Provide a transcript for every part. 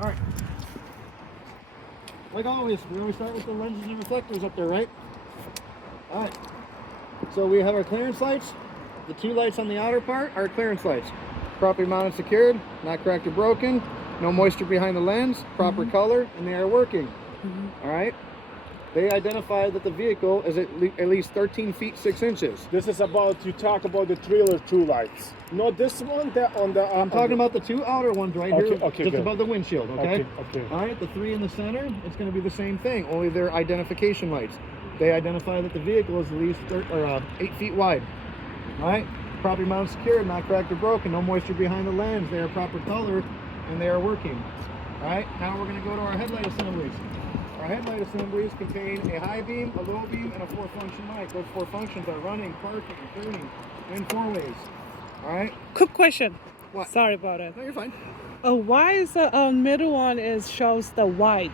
All right. Like always, we always start with the lenses and reflectors up there, right? All right. So we have our clearance lights. The two lights on the outer part are clearance lights. Properly mounted, secured, not cracked or broken. No moisture behind the lens. Proper color, and they are working. All right. They identify that the vehicle is at least 13 feet 6 inches. This is about, you talk about the trailer two lights. Not this one, that on the... I'm talking about the two outer ones right here, just good. above the windshield, okay? Okay. All right, the three in the center, it's going to be the same thing, only they're identification lights. They identify that the vehicle is at least 8 feet wide. All right, properly mounted, secured, not cracked or broken, no moisture behind the lens. They are proper color, and they are working. All right, now we're going to go to our headlight assemblies. Our headlight assemblies contain a high beam, a low beam, and a 4-function light. Those 4 functions are running, parking, turning, and 4-ways. All right? Quick question. What? Sorry about it. No, you're fine. Why is the middle one shows the white?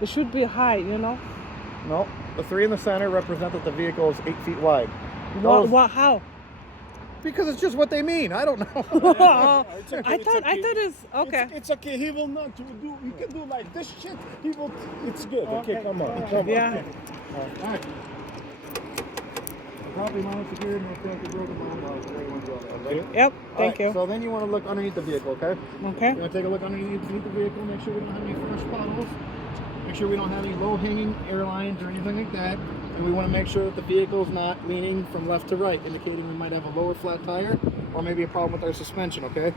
It should be high, you know? No, the 3 in the center represent that the vehicle is 8 feet wide. What? How? Because it's just what they mean. I don't know. It's okay, I thought it's okay. It's okay. He will not do. You can do like this shit. He will. It's good. Okay, come on. Yeah. All right. Properly mounted, secured, no cracked or broken bottom. Okay. Yep. All Thank right, you. So then you want to look underneath the vehicle, okay? Okay. You want to take a look underneath the vehicle, make sure we don't have any fresh potholes. Make sure we don't have any low-hanging air lines or anything like that. And we want to make sure that the vehicle's not leaning from left to right, indicating we might have a lower flat tire or maybe a problem with our suspension, okay?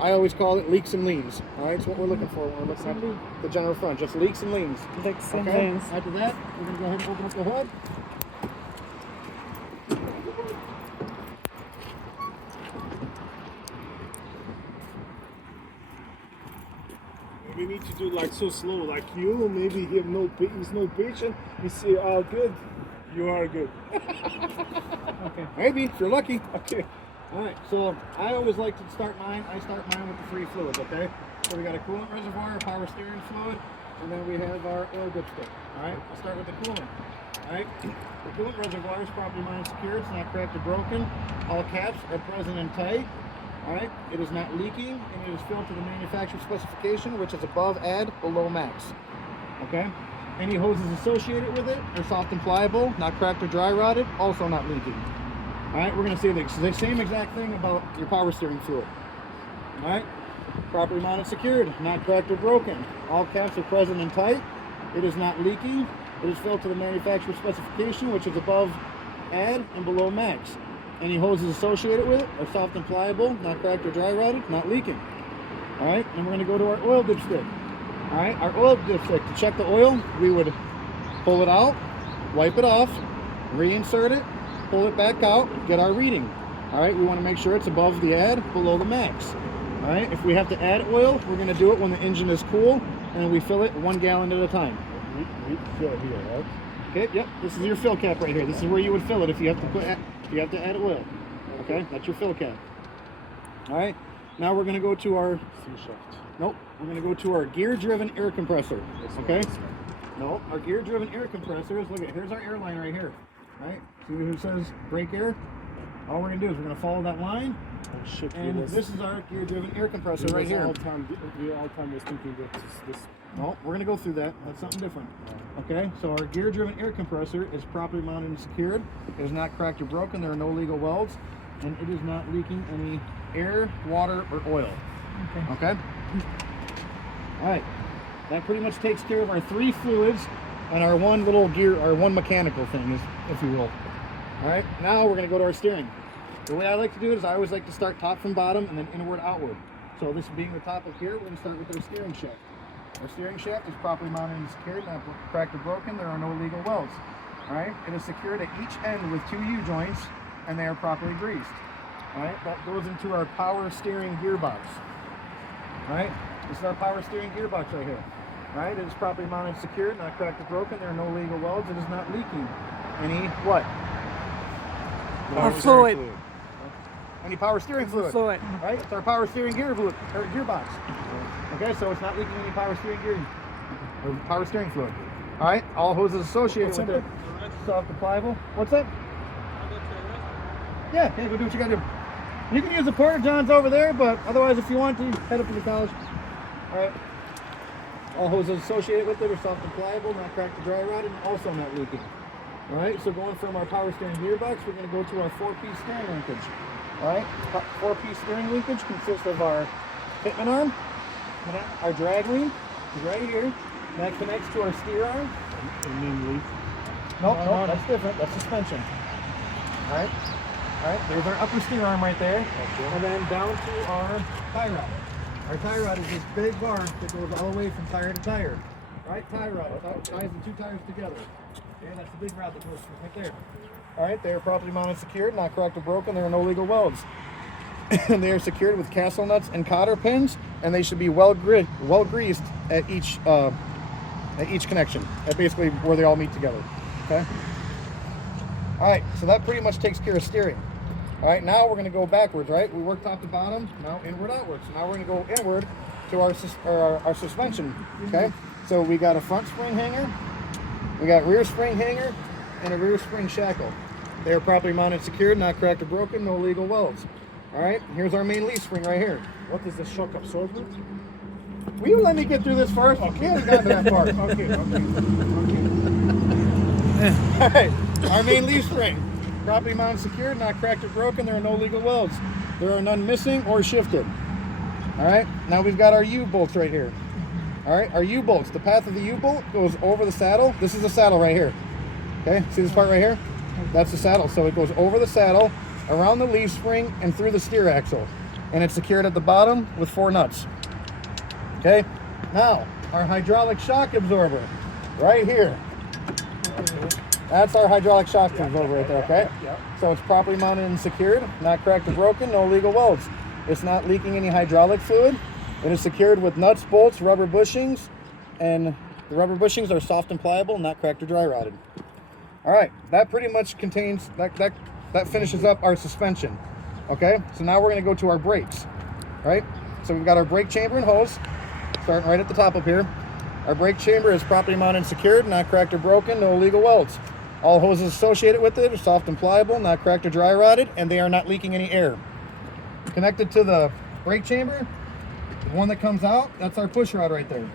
I always call it leaks and leans, all right? That's what we're looking for when we're looking at the general front, just leaks and leans. Leaks and Okay? leans. After that, we're going to go ahead and open up the hood. We need to do like so slow, like you. Maybe he have he's no patient. You see, oh, good. You are good. Okay. Maybe, if you're lucky. Okay. All right, so I always like to start mine. I start mine with the 3 fluids, okay? So we got a coolant reservoir, power steering fluid, and then we have our oil dipstick. All right, we'll start with the coolant. All right, the coolant reservoir is properly mounted, secure. It's not cracked or broken. All caps are present and tight. All right, it is not leaking, and it is filled to the manufacturer specification, which is above add, below max. Okay. Any hoses associated with it are soft and pliable, not cracked or dry rotted, also not leaking. All right, we're going to say the same exact thing about your power steering fluid. All right, properly mounted, secured, not cracked or broken. All caps are present and tight. It is not leaking. It is filled to the manufacturer specification, which is above add and below max. Any hoses associated with it are soft and pliable, not cracked or dry rotted, not leaking. All right, and we're going to go to our oil dipstick. All right, our oil dipstick, to check the oil, we would pull it out, wipe it off, reinsert it, pull it back out, get our reading. All right, we want to make sure it's above the add, below the max. All right, if we have to add oil, we're going to do it when the engine is cool, and we fill it 1 gallon at a time. We fill here, right? Okay, yep, this is your fill cap right here. This is where you would fill it if you have to add oil. Okay, that's your fill cap. All right, now we're going to go to our Nope. We're going to go to our gear-driven air compressor. Okay? No, our gear-driven air compressors. Look at, here's our air line right here. Right? See who says brake air? All we're going to do is we're going to follow that line. Oh shit! And this is our gear-driven air compressor right here. All time was thinking that this. No, we're going to go through that. That's something different. Okay? So our gear-driven air compressor is properly mounted and secured. It is not cracked or broken. There are no legal welds. And it is not leaking any air, water, or oil. Okay? All right, that pretty much takes care of our 3 fluids and our one little gear, our one mechanical thing, if you will. All right, now we're going to go to our steering. The way I like to do it is I always like to start top from bottom and then inward outward. So this being the top of here, we're going to start with our steering shaft. Our steering shaft is properly mounted and secured, not cracked or broken. There are no legal welds. All right, it is secured at each end with 2 U-joints, and they are properly greased. All right, that goes into our power steering gearbox. All right, this is our power steering gearbox right here. All right, it is properly mounted and secured, not cracked or broken. There are no legal welds. It is not leaking any what? Or fluid. Any power steering fluid. Fluid. Right, it's our power steering gearbox. Okay, so it's not leaking any power steering gear or power steering fluid. All right, all hoses associated with it. Soft and pliable. What's that? Yeah, go do what you gotta do. You can use the porta johns over there, but otherwise, if you want to, head up to the college. All right. All hoses associated with it are soft and pliable, not cracked or dry rotted, and also not leaking. All right, so going from our power steering gearbox, we're going to go to our 4-piece steering linkage. All right, 4-piece steering linkage consists of our fitment arm, our drag link, is right here. That connects to our steer arm. And then leaf. Nope, that's different. That's suspension. All right, there's our upper steer arm right there. Okay. And then down to our tie rod. Our tie rod is this big bar that goes all the way from tire to tire. Right, tie rod ties the 2 tires together. Okay, that's the big rod that goes right there. All right, they are properly mounted, secured, not cracked or broken. There are no legal welds. They are secured with castle nuts and cotter pins, and they should be well greased at each connection. At basically where they all meet together. Okay. All right, so that pretty much takes care of steering. All right, now we're going to go backwards, right? We worked top to bottom, now inward, outward. So now we're going to go inward to our suspension, okay? So we got a front spring hanger, we got rear spring hanger, and a rear spring shackle. They are properly mounted, secured, not cracked or broken, no legal welds. All right, here's our main leaf spring right here. What is the shock absorber? Will you let me get through this first? Okay. We haven't gotten to that part. Okay. All right, our main leaf spring. Properly mounted, secured, not cracked or broken. There are no legal welds. There are none missing or shifted. All right, now we've got our U-bolts right here. All right, our U-bolts. The path of the U-bolt goes over the saddle. This is the saddle right here. Okay, see this part right here? That's the saddle. So it goes over the saddle, around the leaf spring, and through the steer axle. And it's secured at the bottom with 4 nuts. Okay, now our hydraulic shock absorber right here. That's our hydraulic shock absorber right there, okay? So it's properly mounted and secured, not cracked or broken, no legal welds. It's not leaking any hydraulic fluid. It is secured with nuts, bolts, rubber bushings, and the rubber bushings are soft and pliable, not cracked or dry rotted. All right, that pretty much contains, that finishes up our suspension, okay? So now we're gonna go to our brakes, right? So we've got our brake chamber and hose, starting right at the top up here. Our brake chamber is properly mounted and secured, not cracked or broken, no illegal welds. All hoses associated with it are soft and pliable, not cracked or dry rotted, and they are not leaking any air. Connected to the brake chamber, the one that comes out, that's our push rod right there.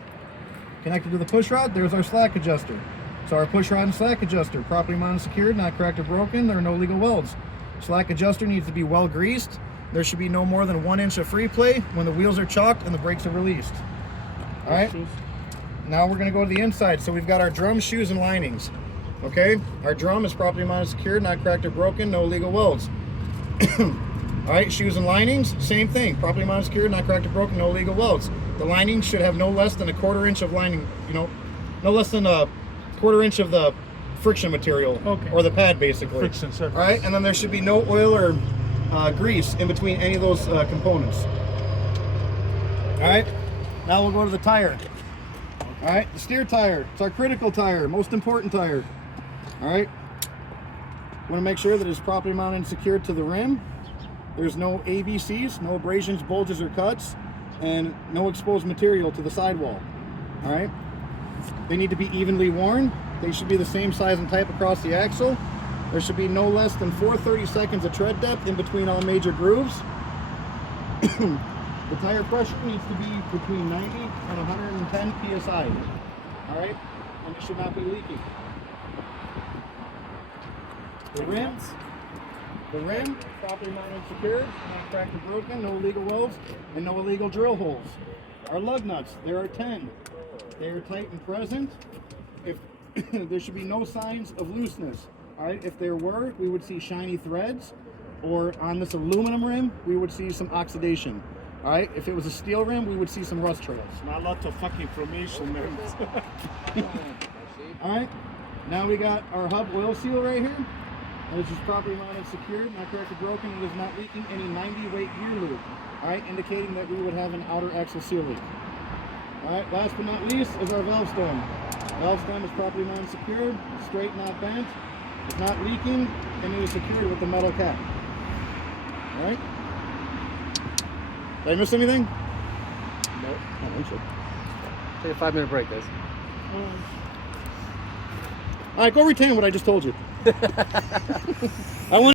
Connected to the push rod, there's our slack adjuster. So our push rod and slack adjuster, properly mounted and secured, not cracked or broken, there are no legal welds. Slack adjuster needs to be well greased. There should be no more than 1 inch of free play when the wheels are chalked and the brakes are released. All right, now we're gonna go to the inside. So we've got our drum, shoes, and linings. Okay, our drum is properly mounted, secured, not cracked or broken, no legal welds. All right, shoes and linings, same thing, properly mounted, secured, not cracked or broken, no legal welds. The lining should have no less than a 1/4 inch of lining, no less than a 1/4 inch of the friction material, or the pad basically. Friction surface. All right, and then there should be no oil or grease in between any of those components. All right, now we'll go to the tire. All right, the steer tire, it's our critical tire, most important tire. All right, want to make sure that it's properly mounted and secured to the rim. There's no ABCs, no abrasions, bulges, or cuts, and no exposed material to the sidewall. All right, they need to be evenly worn. They should be the same size and type across the axle. There should be no less than 4/30 seconds of tread depth in between all major grooves. The tire pressure needs to be between 90 and 110 psi. All right, and it should not be leaking. The rim, properly mounted and secured, not cracked or broken, no illegal welds, and no illegal drill holes. Our lug nuts, there are 10. They are tight and present. If there should be no signs of looseness. All right, if there were, we would see shiny threads, or on this aluminum rim, we would see some oxidation. All right, if it was a steel rim, we would see some rust trails. A lot of fucking information, man. All right, now we got our hub oil seal right here. This is properly mounted, secured, not cracked or broken. It is not leaking any 90-weight gear lube. All right, indicating that we would have an outer axle seal leak. All right, last but not least is our valve stem. Valve stem is properly mounted, secured, straight, not bent. It's not leaking, and it is secured with the metal cap. All right. Did I miss anything? Nope. I don't think so. Take a 5-minute break, guys. All right, go retain what I just told you. I want